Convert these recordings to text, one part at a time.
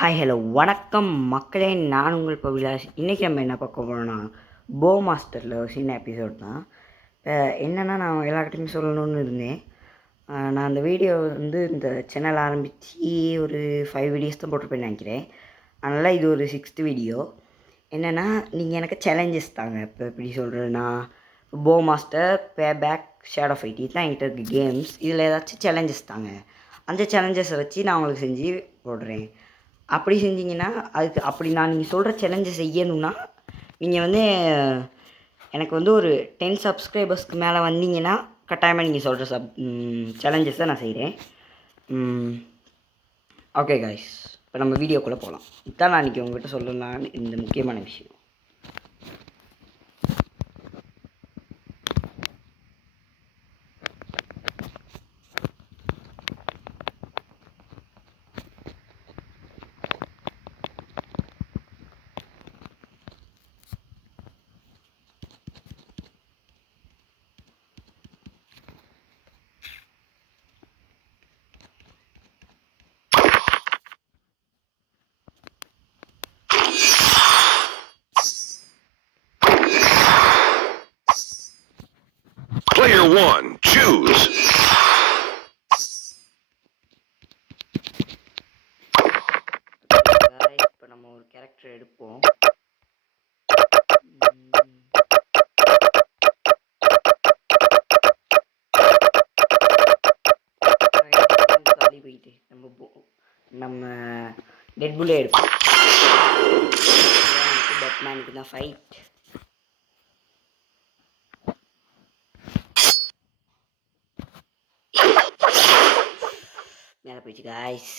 Hi hello வணக்கம் மக்களே, நான் உங்கள் பவிலாஷ். இன்றைக்கி நம்ம என்ன பார்க்க போகிறோன்னா, போ மாஸ்டரில் ஒரு சின்ன எபிசோட் தான். இப்போ என்னென்னா, நான் எல்லார்கிட்டையுமே சொல்லணும்னு இருந்தேன். நான் அந்த வீடியோ இந்த சேனல் ஆரம்பித்து ஒரு 5 வீடியோஸ் தான் போட்டிருப்பேன்னு நினைக்கிறேன். அதனால் இது ஒரு 6th வீடியோ. என்னென்னா, நீங்கள் எனக்கு சேலஞ்சஸ் தாங்க. இப்போ எப்படி சொல்கிறேன்னா, போ மாஸ்டர், பே பேக், ஷேடோ ஃபைட், இதுதான் என்கிட்ட இருக்க கேம்ஸ். இதில் ஏதாச்சும் சேலஞ்சஸ் தாங்க. அந்த சேலஞ்சஸை வச்சு நான் உங்களுக்கு செஞ்சு போடுறேன். அப்படி செஞ்சிங்கன்னா அப்படி நான் நீங்கள் சொல்கிற சேலஞ்சை செய்யணுன்னா நீங்கள் எனக்கு ஒரு 10 சப்ஸ்கிரைபர்ஸ்க்கு மேலே வந்தீங்கன்னா கட்டாயமாக நீங்கள் சொல்கிற சேலஞ்சஸை நான் செய்கிறேன். ஓகே காய்ஸ், இப்போ நம்ம வீடியோக்குள்ளே போகலாம். இதுதான் நான் இன்றைக்கி உங்கள்கிட்ட சொல்லலான்னு இந்த முக்கியமான விஷயம். Player 1, choose. இப்போ நம்ம ஒரு கேரக்டர் எடுப்போம். போயிட்டு நம்ம டெட்புல்லே எடுப்போம். பேட்மேனுக்கு தான் ஃபைட். மேலே போயிடுச்சு guys.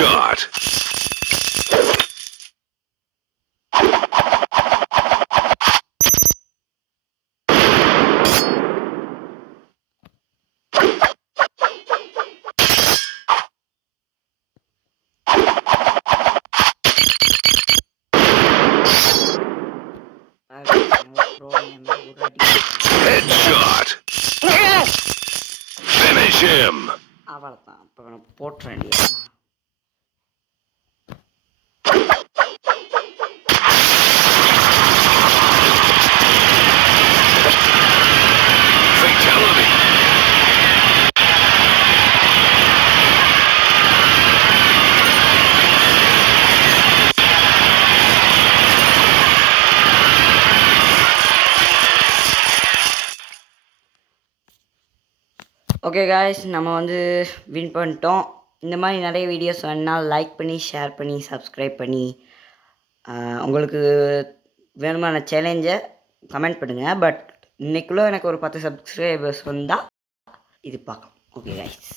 Shot. Headshot. Finish him. அவ்வளோதான். இப்போ நான் போட்டுறேன் இல்லையா? Fatality. ஓகே காய்ஸ், நம்ம வின் பண்ணிட்டோம். இந்த மாதிரி நிறைய வீடியோஸ் வேணுனால் லைக் பண்ணி, ஷேர் பண்ணி, சப்ஸ்கிரைப் பண்ணி, உங்களுக்கு வேணுமான சேலஞ்சை கமெண்ட் பண்ணுங்கள். பட் இன்றைக்குள்ளே எனக்கு ஒரு 10 சப்ஸ்கிரைபர்ஸ் வந்தால் இது பார்க்கலாம். Okay guys.